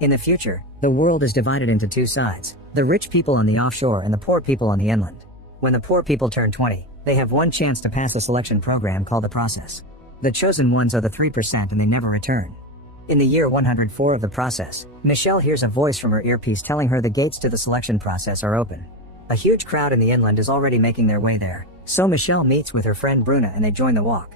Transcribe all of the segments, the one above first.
In the future, the world is divided into two sides, the rich people on the offshore and the poor people on the inland. When the poor people turn 20, they have one chance to pass a selection program called the process. The chosen ones are the 3% and they never return. In the year 104 of the process, Michelle hears a voice from her earpiece telling her the gates to the selection process are open. A huge crowd in the inland is already making their way there, so Michelle meets with her friend Bruna and they join the walk.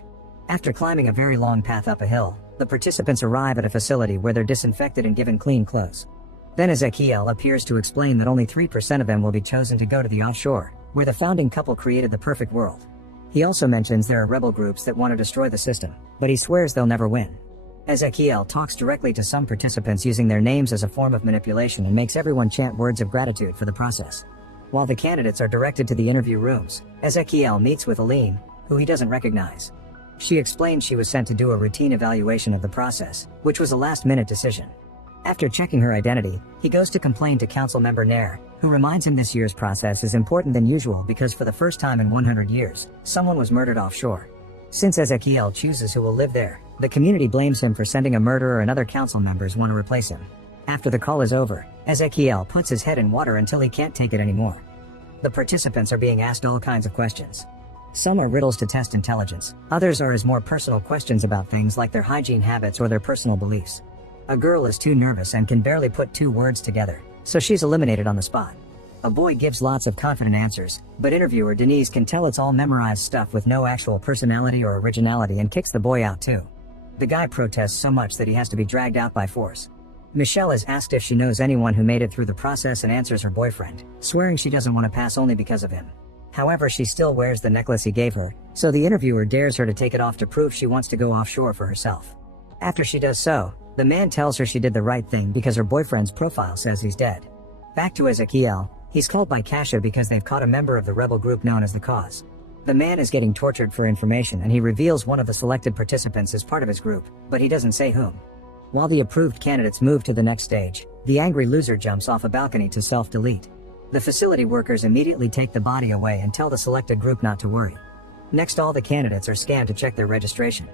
After climbing a very long path up a hill, the participants arrive at a facility where they're disinfected and given clean clothes. Then Ezequiel appears to explain that only 3% of them will be chosen to go to the offshore, where the founding couple created the perfect world. He also mentions there are rebel groups that want to destroy the system, but he swears they'll never win. Ezequiel talks directly to some participants using their names as a form of manipulation and makes everyone chant words of gratitude for the process. While the candidates are directed to the interview rooms, Ezequiel meets with Aline, who he doesn't recognize. She explains she was sent to do a routine evaluation of the process, which was a last-minute decision. After checking her identity, he goes to complain to council member Nair, who reminds him this year's process is important than usual because for the first time in 100 years, someone was murdered offshore. Since Ezequiel chooses who will live there, the community blames him for sending a murderer and other council members want to replace him. After the call is over, Ezequiel puts his head in water until he can't take it anymore. The participants are being asked all kinds of questions. Some are riddles to test intelligence, others are as more personal questions about things like their hygiene habits or their personal beliefs. A girl is too nervous and can barely put 2 words together, so she's eliminated on the spot. A boy gives lots of confident answers, but interviewer Denise can tell it's all memorized stuff with no actual personality or originality and kicks the boy out too. The guy protests so much that he has to be dragged out by force. Michelle is asked if she knows anyone who made it through the process and answers her boyfriend, swearing she doesn't want to pass only because of him. However, she still wears the necklace he gave her, so the interviewer dares her to take it off to prove she wants to go offshore for herself. After she does so, the man tells her she did the right thing because her boyfriend's profile says he's dead. Back to Ezequiel, he's called by Kasia because they've caught a member of the rebel group known as the Cause. The man is getting tortured for information and he reveals one of the selected participants as part of his group, but he doesn't say whom. While the approved candidates move to the next stage, the angry loser jumps off a balcony to self-delete. The facility workers immediately take the body away and tell the selected group not to worry. Next, all the candidates are scanned to check their registration.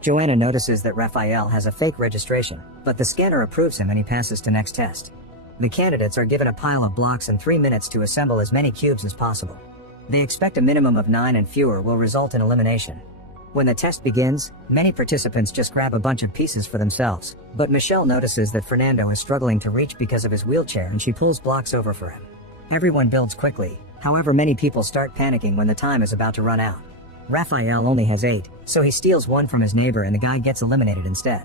Joanna notices that Raphael has a fake registration, but the scanner approves him and he passes to next test. The candidates are given a pile of blocks and 3 minutes to assemble as many cubes as possible. They expect a minimum of 9 and fewer will result in elimination. When the test begins, many participants just grab a bunch of pieces for themselves, but Michelle notices that Fernando is struggling to reach because of his wheelchair and she pulls blocks over for him. Everyone builds quickly, however many people start panicking when the time is about to run out. Raphael only has 8, so he steals one from his neighbor and the guy gets eliminated instead.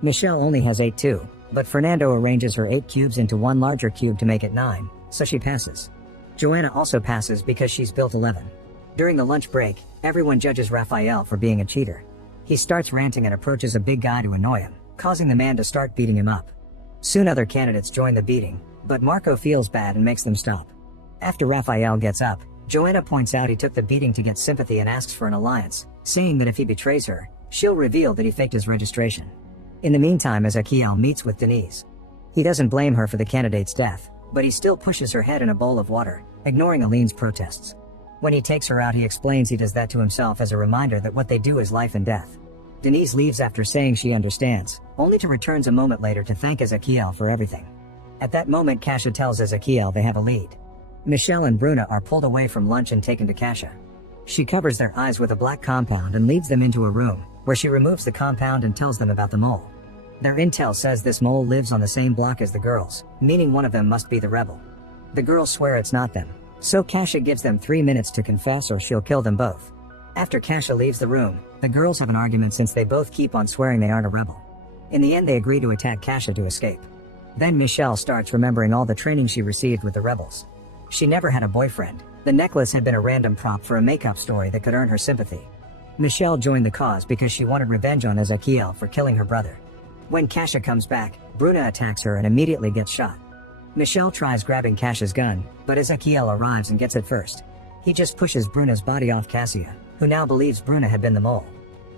Michelle only has 8 too, but Fernando arranges her 8 cubes into one larger cube to make it 9, so she passes. Joanna also passes because she's built 11. During the lunch break, everyone judges Raphael for being a cheater. He starts ranting and approaches a big guy to annoy him, causing the man to start beating him up. Soon other candidates join the beating, but Marco feels bad and makes them stop. After Raphael gets up, Joanna points out he took the beating to get sympathy and asks for an alliance, saying that if he betrays her, she'll reveal that he faked his registration. In the meantime, Ezequiel meets with Denise. He doesn't blame her for the candidate's death, but he still pushes her head in a bowl of water, ignoring Aline's protests. When he takes her out, he explains he does that to himself as a reminder that what they do is life and death. Denise leaves after saying she understands, only to return a moment later to thank Ezequiel for everything. At that moment, Kasia tells Ezequiel they have a lead. Michelle and Bruna are pulled away from lunch and taken to Kasia. She covers their eyes with a black compound and leads them into a room, where she removes the compound and tells them about the mole. Their intel says this mole lives on the same block as the girls, meaning one of them must be the rebel. The girls swear it's not them, so Kasia gives them 3 minutes to confess or she'll kill them both. After Kasia leaves the room, the girls have an argument since they both keep on swearing they aren't a rebel. In the end, they agree to attack Kasia to escape. Then Michelle starts remembering all the training she received with the rebels. She never had a boyfriend. The necklace had been a random prop for a makeup story that could earn her sympathy. Michelle joined the cause because she wanted revenge on Ezequiel for killing her brother. When Kasia comes back, Bruna attacks her and immediately gets shot. Michelle tries grabbing Kasia's gun, but Ezequiel arrives and gets it first. He just pushes Bruna's body off Kasia, who now believes Bruna had been the mole.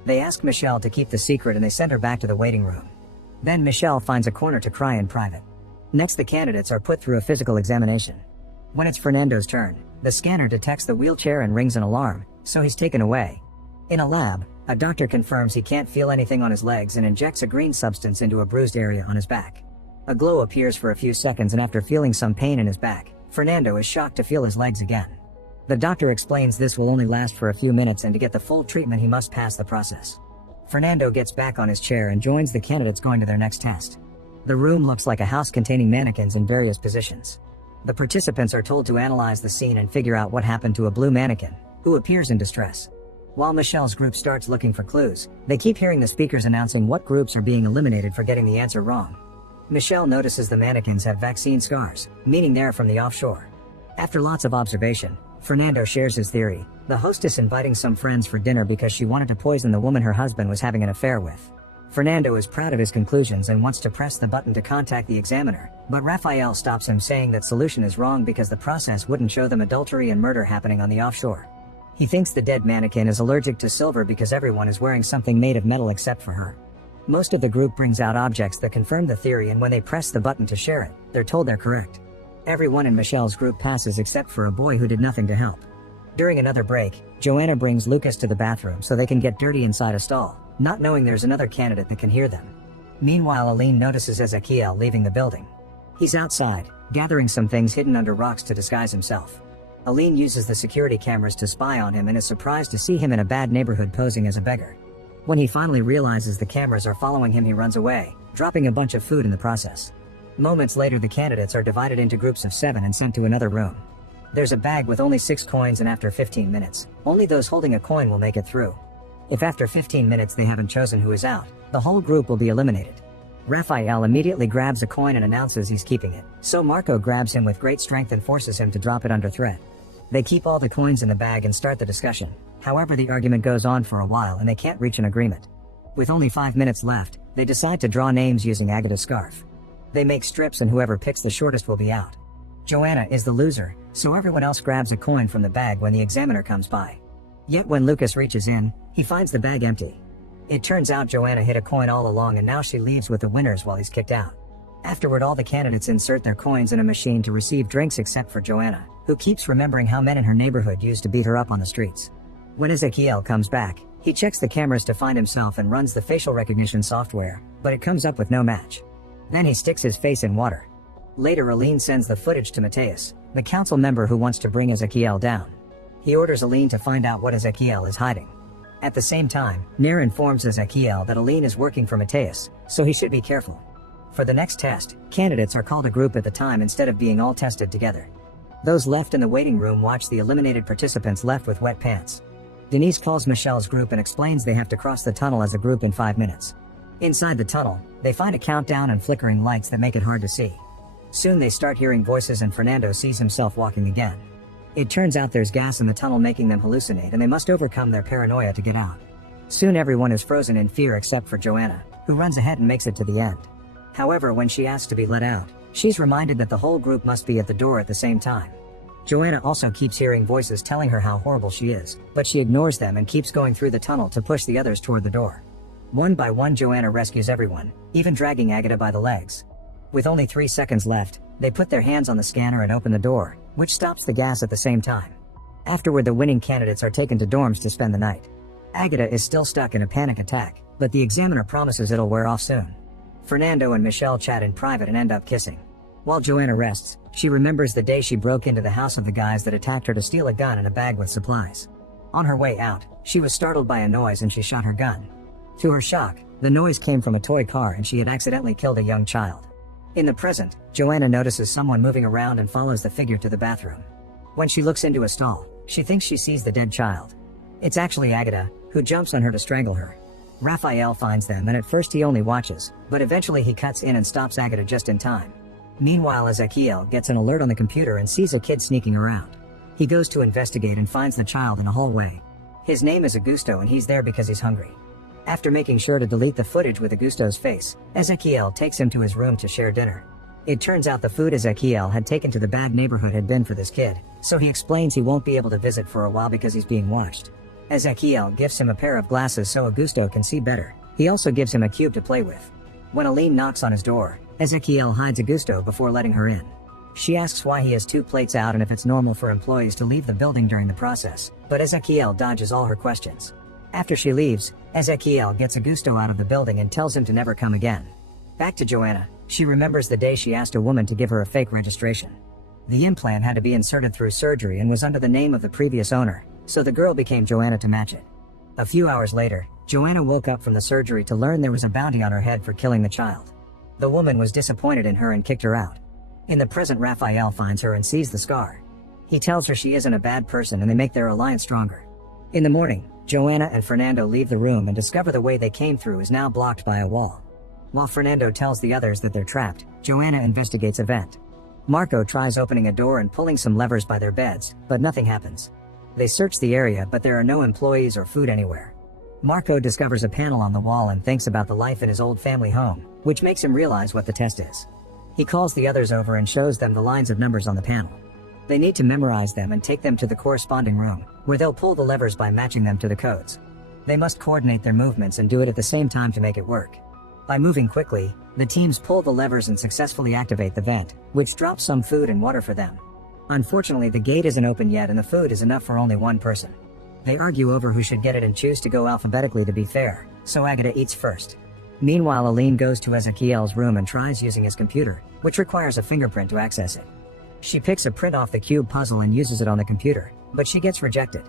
They ask Michelle to keep the secret and they send her back to the waiting room. Then Michelle finds a corner to cry in private. Next, the candidates are put through a physical examination. When it's Fernando's turn, the scanner detects the wheelchair and rings an alarm, so he's taken away. In a lab, a doctor confirms he can't feel anything on his legs and injects a green substance into a bruised area on his back. A glow appears for a few seconds, and after feeling some pain in his back, Fernando is shocked to feel his legs again. The doctor explains this will only last for a few minutes, and to get the full treatment he must pass the process. Fernando gets back on his chair and joins the candidates going to their next test. The room looks like a house containing mannequins in various positions. The participants are told to analyze the scene and figure out what happened to a blue mannequin, who appears in distress. While Michelle's group starts looking for clues, they keep hearing the speakers announcing what groups are being eliminated for getting the answer wrong. Michelle notices the mannequins have vaccine scars, meaning they're from the offshore. After lots of observation, Fernando shares his theory: the hostess inviting some friends for dinner because she wanted to poison the woman her husband was having an affair with. Fernando is proud of his conclusions and wants to press the button to contact the examiner, but Raphael stops him, saying that solution is wrong because the process wouldn't show them adultery and murder happening on the offshore. He thinks the dead mannequin is allergic to silver because everyone is wearing something made of metal except for her. Most of the group brings out objects that confirm the theory, and when they press the button to share it, they're told they're correct. Everyone in Michelle's group passes except for a boy who did nothing to help. During another break, Joanna brings Lucas to the bathroom so they can get dirty inside a stall, not knowing there's another candidate that can hear them. Meanwhile, Aline notices Ezequiel leaving the building. He's outside, gathering some things hidden under rocks to disguise himself. Aline uses the security cameras to spy on him and is surprised to see him in a bad neighborhood posing as a beggar. When he finally realizes the cameras are following him, he runs away, dropping a bunch of food in the process. Moments later, the candidates are divided into groups of 7 and sent to another room. There's a bag with only 6 coins, and after 15 minutes, only those holding a coin will make it through. If after 15 minutes they haven't chosen who is out, the whole group will be eliminated. Raphael immediately grabs a coin and announces he's keeping it, so Marco grabs him with great strength and forces him to drop it under threat. They keep all the coins in the bag and start the discussion. However, the argument goes on for a while and they can't reach an agreement. With only 5 minutes left, they decide to draw names using Agata's scarf. They make strips and whoever picks the shortest will be out. Joanna is the loser, so everyone else grabs a coin from the bag when the examiner comes by. Yet when Lucas reaches in, he finds the bag empty. It turns out Joanna hid a coin all along, and now she leaves with the winners while he's kicked out. Afterward, all the candidates insert their coins in a machine to receive drinks except for Joanna, who keeps remembering how men in her neighborhood used to beat her up on the streets. When Ezequiel comes back, he checks the cameras to find himself and runs the facial recognition software, but it comes up with no match. Then he sticks his face in water. Later, Aline sends the footage to Mateus, the council member who wants to bring Ezequiel down. He orders Aline to find out what Ezequiel is hiding. At the same time, Nair informs Ezequiel that Aline is working for Mateus, so he should be careful. For the next test, candidates are called a group at a time instead of being all tested together. Those left in the waiting room watch the eliminated participants left with wet pants. Denise calls Michelle's group and explains they have to cross the tunnel as a group in 5 minutes. Inside the tunnel, they find a countdown and flickering lights that make it hard to see. Soon they start hearing voices and Fernando sees himself walking again. It turns out there's gas in the tunnel making them hallucinate, and they must overcome their paranoia to get out. Soon everyone is frozen in fear except for Joanna, who runs ahead and makes it to the end. However, when she asks to be let out, she's reminded that the whole group must be at the door at the same time. Joanna also keeps hearing voices telling her how horrible she is, but she ignores them and keeps going through the tunnel to push the others toward the door. One by one, Joanna rescues everyone, even dragging Agata by the legs. With only 3 seconds left, they put their hands on the scanner and open the door, which stops the gas at the same time. Afterward, the winning candidates are taken to dorms to spend the night. Agata is still stuck in a panic attack, but the examiner promises it'll wear off soon. Fernando and Michelle chat in private and end up kissing. While Joanna rests, she remembers the day she broke into the house of the guys that attacked her to steal a gun and a bag with supplies. On her way out, she was startled by a noise and she shot her gun. To her shock, the noise came from a toy car and she had accidentally killed a young child. In the present, Joanna notices someone moving around and follows the figure to the bathroom. When she looks into a stall, she thinks she sees the dead child. It's actually Agata, who jumps on her to strangle her. Raphael finds them, and at first he only watches, but eventually he cuts in and stops Agata just in time. Meanwhile, Ezequiel gets an alert on the computer and sees a kid sneaking around. He goes to investigate and finds the child in a hallway. His name is Augusto and he's there because he's hungry. After making sure to delete the footage with Augusto's face, Ezequiel takes him to his room to share dinner. It turns out the food Ezequiel had taken to the bad neighborhood had been for this kid, so he explains he won't be able to visit for a while because he's being watched. Ezequiel gives him a pair of glasses so Augusto can see better. He also gives him a cube to play with. When Aline knocks on his door, Ezequiel hides Augusto before letting her in. She asks why he has 2 plates out and if it's normal for employees to leave the building during the process, but Ezequiel dodges all her questions. After she leaves, Ezequiel gets Augusto out of the building and tells him to never come again. Back to Joanna, She remembers the day she asked a woman to give her a fake registration. The implant had to be inserted through surgery and was under the name of the previous owner, so the girl became Joanna to match it. A few hours later, Joanna woke up from the surgery to learn there was a bounty on her head for killing the child. The woman was disappointed in her and kicked her out. In the present, Raphael finds her and sees the scar. He tells her she isn't a bad person and they make their alliance stronger. In the morning, Joanna and Fernando leave the room and discover the way they came through is now blocked by a wall. While Fernando tells the others that they're trapped, Joanna investigates a vent. Marco tries opening a door and pulling some levers by their beds, but nothing happens. They search the area but there are no employees or food anywhere. Marco discovers a panel on the wall and thinks about the life in his old family home, which makes him realize what the test is. He calls the others over and shows them the lines of numbers on the panel. They need to memorize them and take them to the corresponding room, where they'll pull the levers by matching them to the codes. They must coordinate their movements and do it at the same time to make it work. By moving quickly, the teams pull the levers and successfully activate the vent, which drops some food and water for them. Unfortunately, the gate isn't open yet and the food is enough for only one person. They argue over who should get it and choose to go alphabetically to be fair, so Aguilera eats first. Meanwhile, Aline goes to Ezequiel's room and tries using his computer, which requires a fingerprint to access it. She picks a print off the cube puzzle and uses it on the computer, but she gets rejected.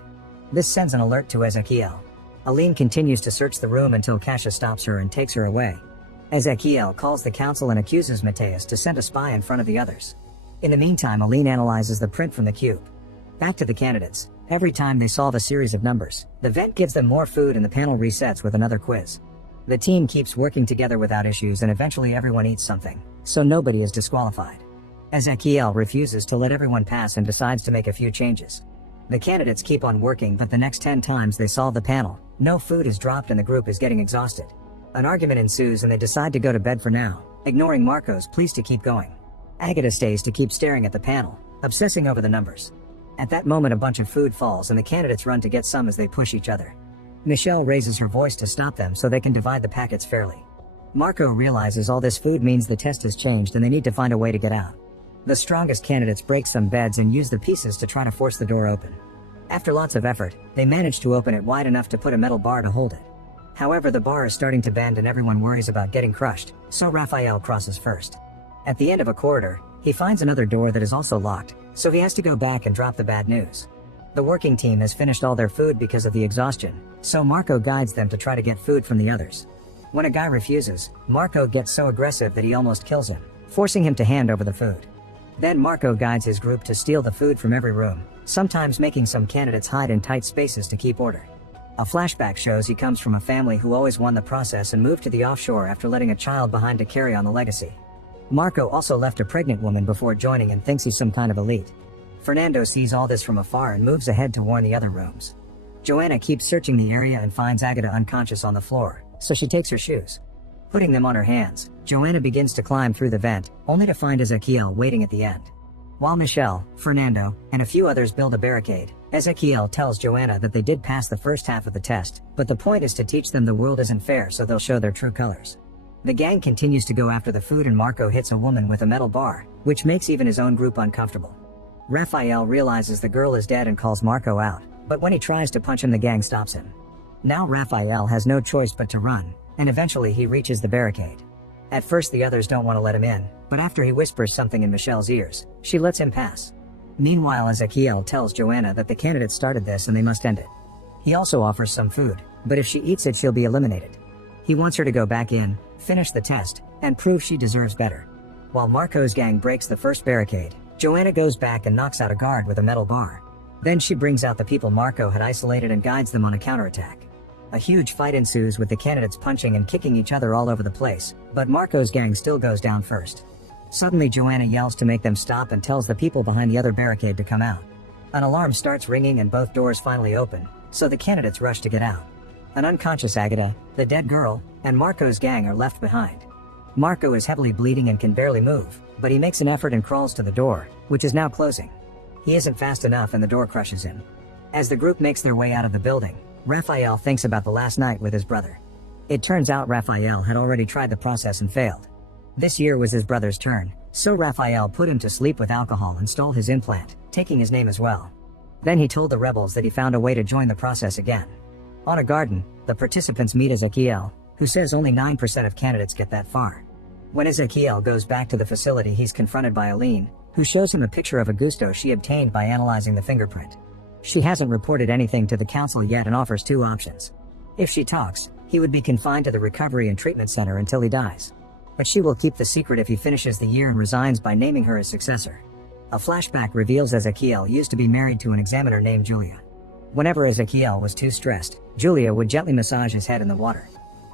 This sends an alert to Ezequiel. Aline continues to search the room until Kasia stops her and takes her away. Ezequiel calls the council and accuses Mateus to send a spy in front of the others. In the meantime, Aline analyzes the print from the cube. Back to the candidates. Every time they solve a series of numbers, the vent gives them more food and the panel resets with another quiz. The team keeps working together without issues and eventually everyone eats something, so nobody is disqualified. Ezequiel refuses to let everyone pass and decides to make a few changes. The candidates keep on working, but the next 10 times they solve the panel, no food is dropped and the group is getting exhausted. An argument ensues and they decide to go to bed for now, ignoring Marco's pleas to keep going. Aguilera stays to keep staring at the panel, obsessing over the numbers. At that moment, a bunch of food falls and the candidates run to get some as they push each other. Michelle raises her voice to stop them so they can divide the packets fairly. Marco realizes all this food means the test has changed and they need to find a way to get out. The strongest candidates break some beds and use the pieces to try to force the door open. After lots of effort, they manage to open it wide enough to put a metal bar to hold it. However, the bar is starting to bend and everyone worries about getting crushed, so Raphael crosses first. At the end of a corridor, he finds another door that is also locked, so he has to go back and drop the bad news. The working team has finished all their food because of the exhaustion, so Marco guides them to try to get food from the others. When a guy refuses, Marco gets so aggressive that he almost kills him, forcing him to hand over the food. Then Marco guides his group to steal the food from every room, sometimes making some candidates hide in tight spaces to keep order. A flashback shows he comes from a family who always won the process and moved to the offshore after letting a child behind to carry on the legacy. Marco also left a pregnant woman before joining and thinks he's some kind of elite. Fernando sees all this from afar and moves ahead to warn the other rooms. Joanna keeps searching the area and finds Aguilera unconscious on the floor, so she takes her shoes. Putting them on her hands, Joanna begins to climb through the vent, only to find Ezequiel waiting at the end. While Michelle, Fernando, and a few others build a barricade, Ezequiel tells Joanna that they did pass the first half of the test, but the point is to teach them the world isn't fair so they'll show their true colors. The gang continues to go after the food and Marco hits a woman with a metal bar, which makes even his own group uncomfortable. Raphael realizes the girl is dead and calls Marco out, but when he tries to punch him the gang stops him. Now Raphael has no choice but to run, and eventually he reaches the barricade. At first the others don't want to let him in, but after he whispers something in Michelle's ears, she lets him pass. Meanwhile, Ezequiel tells Joanna that the candidates started this and they must end it. He also offers some food, but if she eats it she'll be eliminated. He wants her to go back in, finish the test, and prove she deserves better. While Marco's gang breaks the first barricade, Joanna goes back and knocks out a guard with a metal bar. Then she brings out the people Marco had isolated and guides them on a counterattack. A huge fight ensues with the candidates punching and kicking each other all over the place, but Marco's gang still goes down first. Suddenly Joanna yells to make them stop and tells the people behind the other barricade to come out. An alarm starts ringing and both doors finally open, so the candidates rush to get out. An unconscious Aguilera, the dead girl, and Marco's gang are left behind. Marco is heavily bleeding and can barely move, but he makes an effort and crawls to the door, which is now closing. He isn't fast enough and the door crushes him. As the group makes their way out of the building, Raphael thinks about the last night with his brother. It turns out Raphael had already tried the process and failed. This year was his brother's turn, so Raphael put him to sleep with alcohol and stole his implant, taking his name as well. Then he told the rebels that he found a way to join the process again. On a garden, the participants meet Ezequiel, who says only 9% of candidates get that far. When Ezequiel goes back to the facility, he's confronted by Aline, who shows him a picture of Augusto she obtained by analyzing the fingerprint. She hasn't reported anything to the council yet and offers two options. If she talks, he would be confined to the recovery and treatment center until he dies. But she will keep the secret if he finishes the year and resigns by naming her his successor. A flashback reveals Ezequiel used to be married to an examiner named Julia. Whenever Ezequiel was too stressed, Julia would gently massage his head in the water.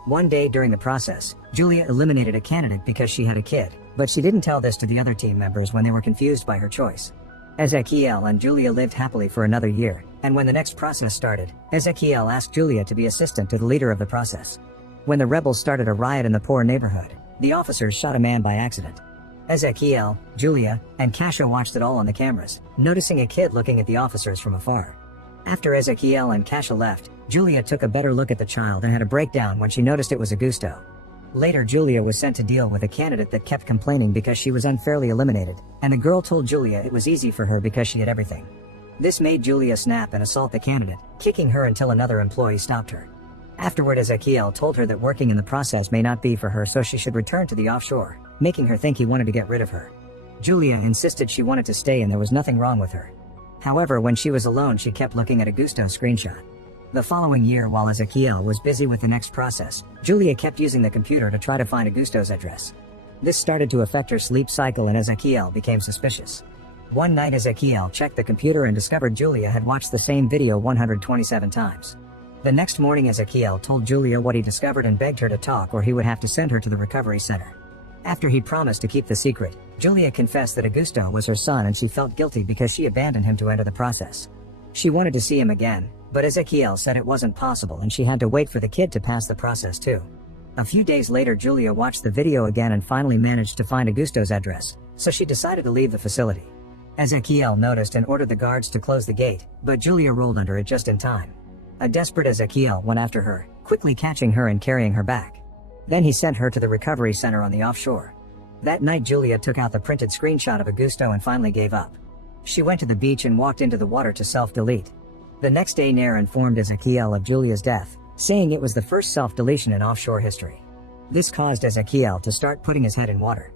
One day during the process, Julia eliminated a candidate because she had a kid, but she didn't tell this to the other team members when they were confused by her choice. Ezequiel and Julia lived happily for another year, and when the next process started, Ezequiel asked Julia to be assistant to the leader of the process. When the rebels started a riot in the poor neighborhood, the officers shot a man by accident. Ezequiel, Julia, and Kasia watched it all on the cameras, noticing a kid looking at the officers from afar. After Ezequiel and Kasia left, Julia took a better look at the child and had a breakdown when she noticed it was Augusto. Later, Julia was sent to deal with a candidate that kept complaining because she was unfairly eliminated, and the girl told Julia it was easy for her because she had everything. This made Julia snap and assault the candidate, kicking her until another employee stopped her. Afterward, Ezequiel told her that working in the process may not be for her, so she should return to the offshore, making her think he wanted to get rid of her. Julia insisted she wanted to stay and there was nothing wrong with her. However, when she was alone, she kept looking at Augusto's screenshot. The following year, while Ezequiel was busy with the next process, Julia kept using the computer to try to find Augusto's address. This started to affect her sleep cycle and Ezequiel became suspicious. One night, Ezequiel checked the computer and discovered Julia had watched the same video 127 times. The next morning, Ezequiel told Julia what he discovered and begged her to talk or he would have to send her to the recovery center. After he promised to keep the secret, Julia confessed that Augusto was her son and she felt guilty because she abandoned him to enter the process. She wanted to see him again, but Ezequiel said it wasn't possible and she had to wait for the kid to pass the process too. A few days later, Julia watched the video again and finally managed to find Augusto's address, so she decided to leave the facility. Ezequiel noticed and ordered the guards to close the gate, but Julia rolled under it just in time. A desperate Ezequiel went after her, quickly catching her and carrying her back. Then he sent her to the recovery center on the offshore. That night, Julia took out the printed screenshot of Augusto and finally gave up. She went to the beach and walked into the water to self-delete. The next day, Nair informed Ezequiel of Julia's death, saying it was the first self-deletion in offshore history. This caused Ezequiel to start putting his head in water.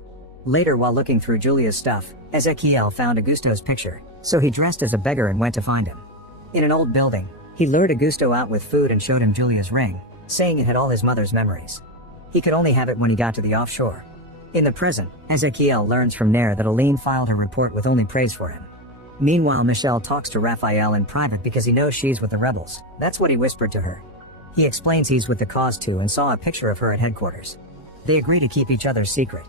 Later, while looking through Julia's stuff, Ezequiel found Augusto's picture, so he dressed as a beggar and went to find him. In an old building, he lured Augusto out with food and showed him Julia's ring, saying it had all his mother's memories. He could only have it when he got to the offshore. In the present, Ezequiel learns from Nair that Aline filed her report with only praise for him. Meanwhile, Michel talks to Raphael in private because he knows she's with the rebels. That's what he whispered to her. He explains he's with the cause too and saw a picture of her at headquarters. They agree to keep each other's secret.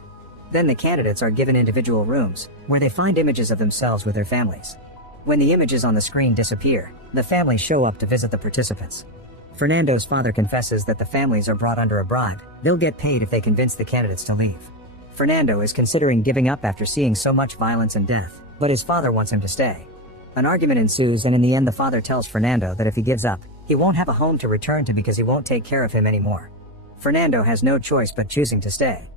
Then the candidates are given individual rooms, where they find images of themselves with their families. When the images on the screen disappear, the families show up to visit the participants. Fernando's father confesses that the families are brought under a bribe. They'll get paid if they convince the candidates to leave. Fernando is considering giving up after seeing so much violence and death, but his father wants him to stay. An argument ensues and in the end the father tells Fernando that if he gives up, he won't have a home to return to because he won't take care of him anymore. Fernando has no choice but choosing to stay.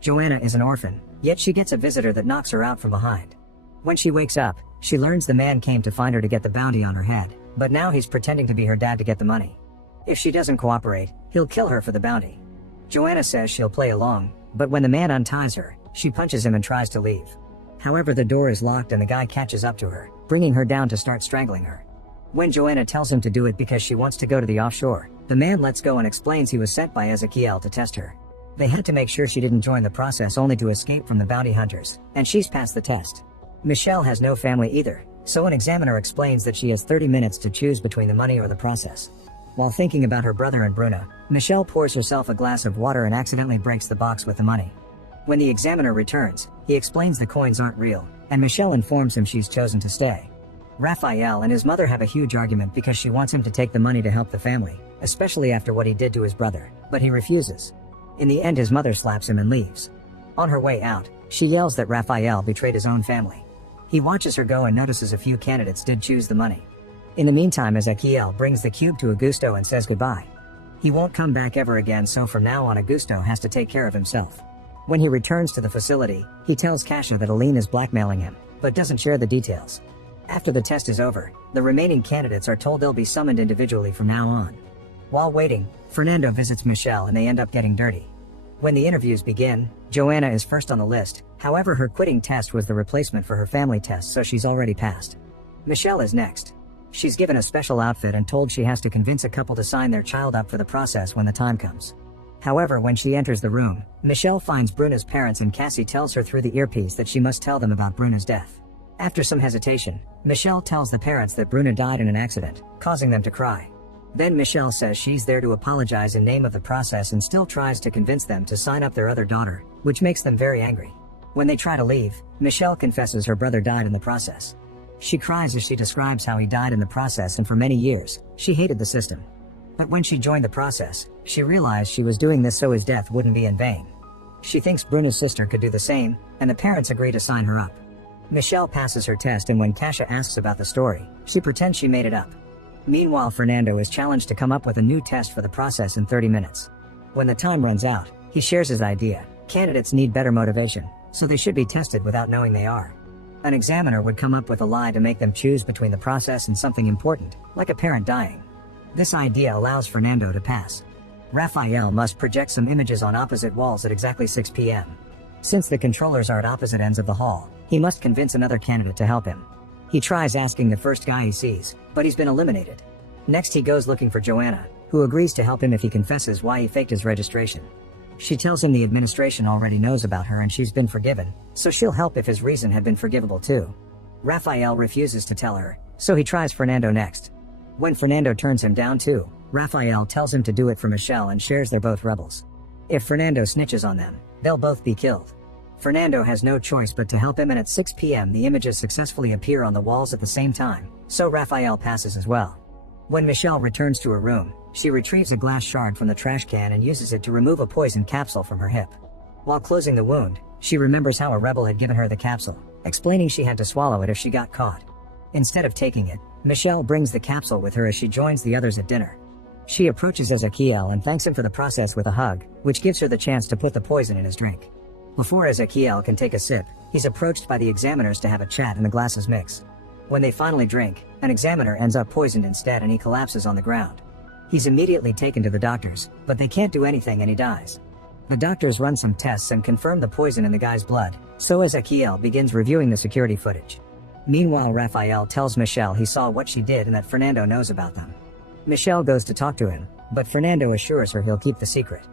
Joanna is an orphan, yet she gets a visitor that knocks her out from behind. When she wakes up, she learns the man came to find her to get the bounty on her head, but now he's pretending to be her dad to get the money. If she doesn't cooperate, he'll kill her for the bounty. Joanna says she'll play along, but when the man unties her, she punches him and tries to leave. However, the door is locked and the guy catches up to her, bringing her down to start strangling her. When Joanna tells him to do it because she wants to go to the offshore, the man lets go and explains he was sent by Ezequiel to test her. They had to make sure she didn't join the process only to escape from the bounty hunters, and she's passed the test. Michelle has no family either, so an examiner explains that she has 30 minutes to choose between the money or the process. While thinking about her brother and Bruno, Michelle pours herself a glass of water and accidentally breaks the box with the money. When the examiner returns, he explains the coins aren't real, and Michelle informs him she's chosen to stay. Raphael and his mother have a huge argument because she wants him to take the money to help the family, especially after what he did to his brother, but he refuses. In the end, his mother slaps him and leaves. On her way out, she yells that Raphael betrayed his own family. He watches her go and notices a few candidates did choose the money. In the meantime, Ezequiel brings the cube to Augusto and says goodbye. He won't come back ever again, so from now on Augusto has to take care of himself. When he returns to the facility, he tells Kasia that Aline is blackmailing him, but doesn't share the details. After the test is over, the remaining candidates are told they'll be summoned individually from now on. While waiting, Fernando visits Michelle and they end up getting dirty. When the interviews begin, Joanna is first on the list, however her quitting test was the replacement for her family test, so she's already passed. Michelle is next. She's given a special outfit and told she has to convince a couple to sign their child up for the process when the time comes. However, when she enters the room, Michelle finds Bruna's parents and Cassie tells her through the earpiece that she must tell them about Bruna's death. After some hesitation, Michelle tells the parents that Bruna died in an accident, causing them to cry. Then Michelle says she's there to apologize in name of the process and still tries to convince them to sign up their other daughter, which makes them very angry. When they try to leave, Michelle confesses her brother died in the process. She cries as she describes how he died in the process, and for many years, she hated the system. But when she joined the process, she realized she was doing this so his death wouldn't be in vain. She thinks Bruna's sister could do the same, and the parents agree to sign her up. Michelle passes her test, and when Kasia asks about the story, she pretends she made it up. Meanwhile, Fernando is challenged to come up with a new test for the process in 30 minutes. When the time runs out, he shares his idea. Candidates need better motivation, so they should be tested without knowing they are. An examiner would come up with a lie to make them choose between the process and something important, like a parent dying. This idea allows Fernando to pass. Raphael must project some images on opposite walls at exactly 6 p.m. Since the controllers are at opposite ends of the hall, he must convince another candidate to help him. He tries asking the first guy he sees, but he's been eliminated. Next he goes looking for Joanna, who agrees to help him if he confesses why he faked his registration. She tells him the administration already knows about her and she's been forgiven, so she'll help if his reason had been forgivable too. Raphael refuses to tell her, so he tries Fernando next. When Fernando turns him down too, Raphael tells him to do it for Michelle and shares they're both rebels. If Fernando snitches on them, they'll both be killed. Fernando has no choice but to help him, and at 6 p.m. the images successfully appear on the walls at the same time, so Raphael passes as well. When Michelle returns to her room, she retrieves a glass shard from the trash can and uses it to remove a poison capsule from her hip. While closing the wound, she remembers how a rebel had given her the capsule, explaining she had to swallow it if she got caught. Instead of taking it, Michelle brings the capsule with her as she joins the others at dinner. She approaches Ezequiel and thanks him for the process with a hug, which gives her the chance to put the poison in his drink. Before Ezequiel can take a sip, he's approached by the examiners to have a chat and the glasses mix. When they finally drink, an examiner ends up poisoned instead and he collapses on the ground. He's immediately taken to the doctors, but they can't do anything and he dies. The doctors run some tests and confirm the poison in the guy's blood, so Ezequiel begins reviewing the security footage. Meanwhile, Raphael tells Michelle he saw what she did and that Fernando knows about them. Michelle goes to talk to him, but Fernando assures her he'll keep the secret.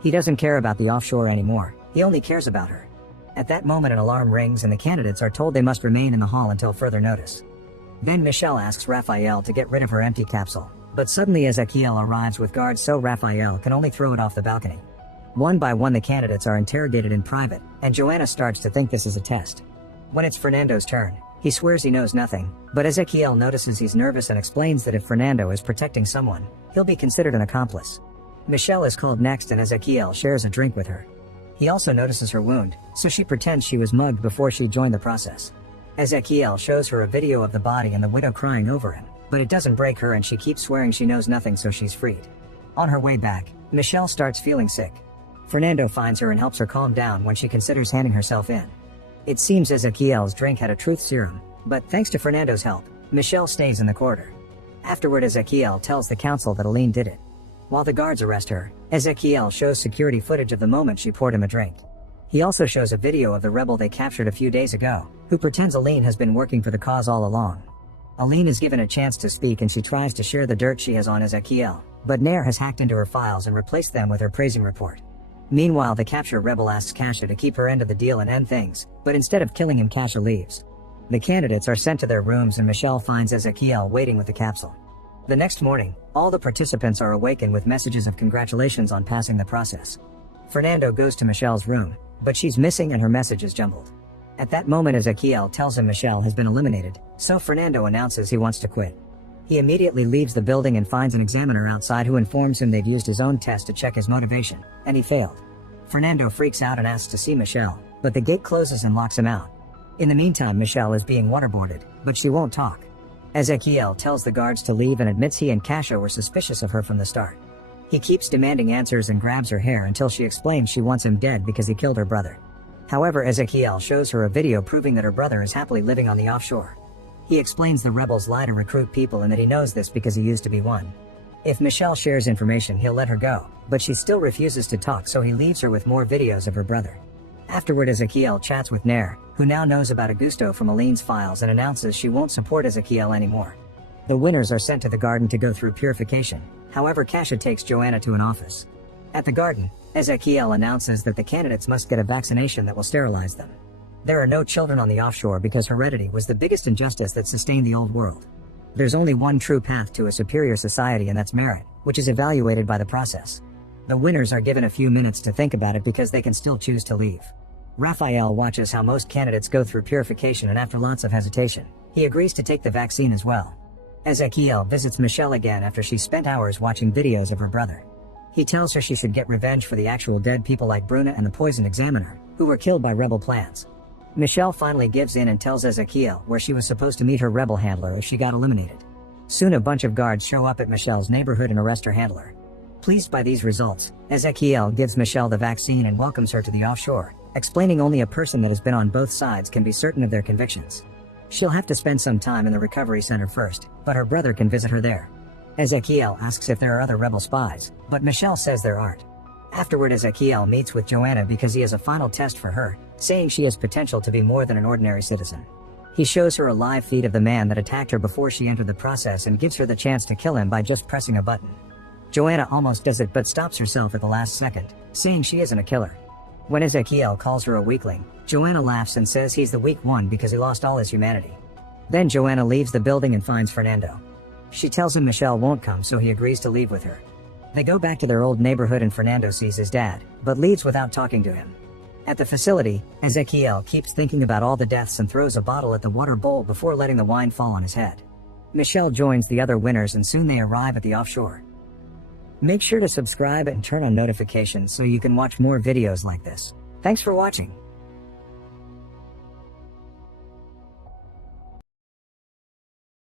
He doesn't care about the offshore anymore, he only cares about her. At that moment an alarm rings and the candidates are told they must remain in the hall until further notice. Then Michelle asks Raphael to get rid of her empty capsule, but suddenly Ezequiel arrives with guards, so Raphael can only throw it off the balcony. One by one the candidates are interrogated in private, and Joanna starts to think this is a test. When it's Fernando's turn, he swears he knows nothing, but Ezequiel notices he's nervous and explains that if Fernando is protecting someone, he'll be considered an accomplice. Michelle is called next and Ezequiel shares a drink with her. He also notices her wound, so she pretends she was mugged before she joined the process. Ezequiel shows her a video of the body and the widow crying over him, but it doesn't break her and she keeps swearing she knows nothing, so she's freed. On her way back, Michelle starts feeling sick. Fernando finds her and helps her calm down when she considers handing herself in. It seems Ezequiel's drink had a truth serum, but thanks to Fernando's help, Michelle stays in the corridor. Afterward, Ezequiel tells the council that Aline did it. While the guards arrest her, Ezequiel shows security footage of the moment she poured him a drink. He also shows a video of the rebel they captured a few days ago, who pretends Aline has been working for the cause all along. Aline is given a chance to speak and she tries to share the dirt she has on Ezequiel, but Nair has hacked into her files and replaced them with her praising report. Meanwhile, the captured rebel asks Kasia to keep her end of the deal and end things, but instead of killing him, Kasia leaves. The candidates are sent to their rooms and Michelle finds Ezequiel waiting with the capsule. The next morning, all the participants are awakened with messages of congratulations on passing the process. Fernando goes to Michelle's room, but she's missing and her message is jumbled. At that moment, Ezequiel tells him Michelle has been eliminated, so Fernando announces he wants to quit. He immediately leaves the building and finds an examiner outside who informs him they've used his own test to check his motivation, and he failed. Fernando freaks out and asks to see Michelle, but the gate closes and locks him out. In the meantime, Michelle is being waterboarded, but she won't talk. Ezequiel tells the guards to leave and admits he and Kasia were suspicious of her from the start. He keeps demanding answers and grabs her hair until she explains she wants him dead because he killed her brother. However, Ezequiel shows her a video proving that her brother is happily living on the offshore. He explains the rebels lie to recruit people and that he knows this because he used to be one. If Michelle shares information, he'll let her go, but she still refuses to talk, so he leaves her with more videos of her brother. Afterward, Ezequiel chats with Nair, who now knows about Augusto from Aline's files, and announces she won't support Ezequiel anymore. The winners are sent to the garden to go through purification. However, Kasia takes Joanna to an office. At the garden, Ezequiel announces that the candidates must get a vaccination that will sterilize them. There are no children on the offshore because heredity was the biggest injustice that sustained the old world. There's only one true path to a superior society, and that's merit, which is evaluated by the process. The winners are given a few minutes to think about it because they can still choose to leave. Raphael watches how most candidates go through purification, and after lots of hesitation, he agrees to take the vaccine as well. Ezequiel visits Michelle again after she spent hours watching videos of her brother. He tells her she should get revenge for the actual dead people like Bruna and the poison examiner, who were killed by rebel plans. Michelle finally gives in and tells Ezequiel where she was supposed to meet her rebel handler if she got eliminated. Soon a bunch of guards show up at Michelle's neighborhood and arrest her handler. Pleased by these results, Ezequiel gives Michelle the vaccine and welcomes her to the offshore, explaining only a person that has been on both sides can be certain of their convictions. She'll have to spend some time in the recovery center first, but her brother can visit her there. Ezequiel asks if there are other rebel spies, but Michelle says there aren't. Afterward, Ezequiel meets with Joanna because he has a final test for her, saying she has potential to be more than an ordinary citizen. He shows her a live feed of the man that attacked her before she entered the process and gives her the chance to kill him by just pressing a button. Joanna almost does it but stops herself at the last second, saying she isn't a killer. When Ezequiel calls her a weakling, Joanna laughs and says he's the weak one because he lost all his humanity. Then Joanna leaves the building and finds Fernando. She tells him Michelle won't come, so he agrees to leave with her. They go back to their old neighborhood and Fernando sees his dad, but leaves without talking to him. At the facility, Ezequiel keeps thinking about all the deaths and throws a bottle at the water bowl before letting the wine fall on his head. Michelle joins the other winners and soon they arrive at the offshore. Make sure to subscribe and turn on notifications so you can watch more videos like this. Thanks for watching.